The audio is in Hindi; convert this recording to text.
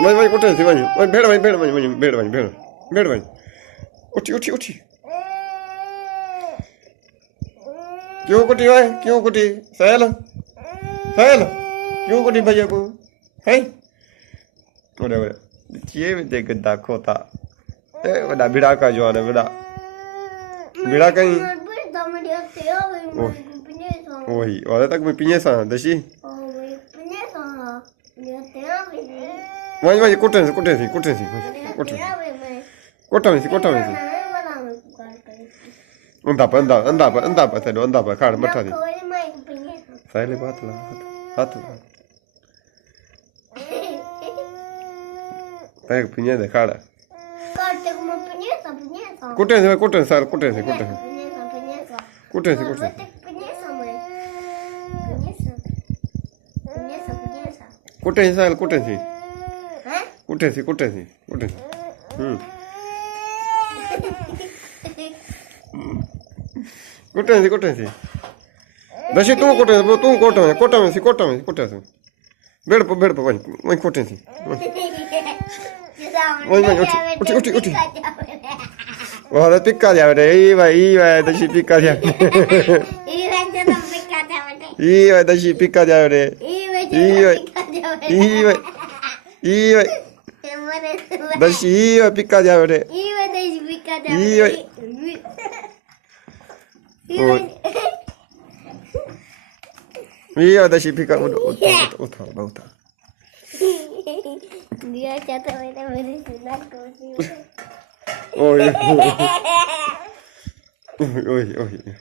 वही कुटे थी वही भेड़ वही भेड़ वही भेड़ वही भेड़ भेड़ वही उठी उठी उठी क्यों कुटी भाई क्यों कुटी सहल सहल क्यों कुटी भैया को है ओरे ओरे ये भी देख गद्दा खोता ए बड़ा बिड़ा का जो है बड़ा बिड़ा कहीं वही और तक मैं पिने सा दशी वही वही कुटे सी कुटे सी कुटे सी कुटे कोटा में सी अंधा पर थे अंधा पर खाड़ मठा थी साइले बात ला हाथ ला तय पिने दे खाड़ा कुटे साल कुटे सी साल कुटे सी कुटे सी दशी तू कोटा में सी बेड़ पर वही कोटे सी वही उठी वाह पिक्का जावे रे ई भाई दशी पिक्का जावे ई भाई दशी पिक्का जावे रे ई भाई दशी पिक्का जावे रे iya ada si pika udah dia jatuh itu benar oh iya oh iya